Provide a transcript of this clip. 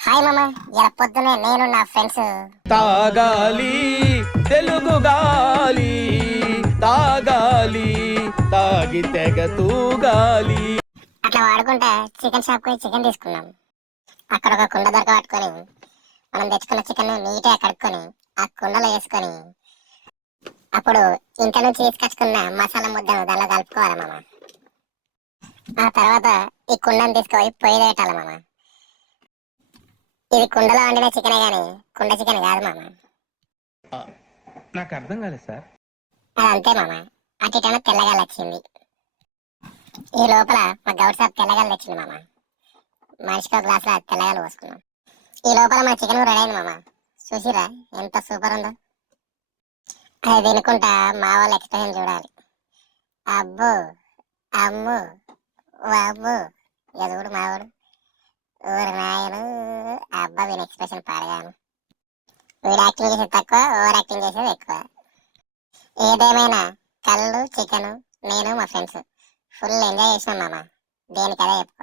Hi మామ. ఇలా పొద్దునే నేను నా ఫ్రెండ్స్ తాగాలి తెలుగు గాలి, తాగాలి తాగి తెగ తూగాలి. అట్లా వాడుకుంటా చికెన్ షాప్ పోయి చికెన్ తీసుకున్నాం. అక్కడ ఒక కుండ దొరక పట్టుకొని మనం తెచ్చుకున్న చికెన్ నీట్గా కడుక్కొని ఆ కుండలో వేసుకొని అప్పుడు ఇంట నుంచి తీసుకొచ్చుకున్న మసాలా ముద్దను దానిలో కలుపుకోవాలి మామ. ఆ తర్వాత ఈ కుండను తీసుకుపోయి పొయ్యి పెట్టాలి మామ. ఇది కుండలో వండిన చికెనే గాని కుండ చికెన్ కాదు మామ. నాకు అర్థం కాలేదు సార్. అది అంతే మామ. అటు ఇటన తెల్లగాలి వచ్చింది. ఈ లోపల మా గౌడ్ సాబ్ తెల్లగాలు తెచ్చింది మామ. మనిషికి ఒక గ్లాసులో తెల్లగాలు పోసుకున్నాం. ఈ లోపల మన చికెన్ రెడీ అయింది మామ. చూసిరా ఎంత సూపర్ ఉందో. అది తినుకుంటా మా వాళ్ళ ఎక్స్ప్రెషన్ చూడాలి. అబ్బో, అమ్ము, అబ్బో, ఇక చూడు మావాడు. ఊరు నాయను, అబ్బా వీని ఎక్స్ప్రెషన్ పాడగాను. వీడు యాక్టింగ్ చేసేది తక్కువ, ఓవర్ యాక్టింగ్ చేసేది ఎక్కువ. ఏదేమైనా కళ్ళు చికెన్ నేను మా ఫ్రెండ్స్ ఫుల్ ఎంజాయ్ చేసినాం మామ. దేనికి అదే చెప్పుకో.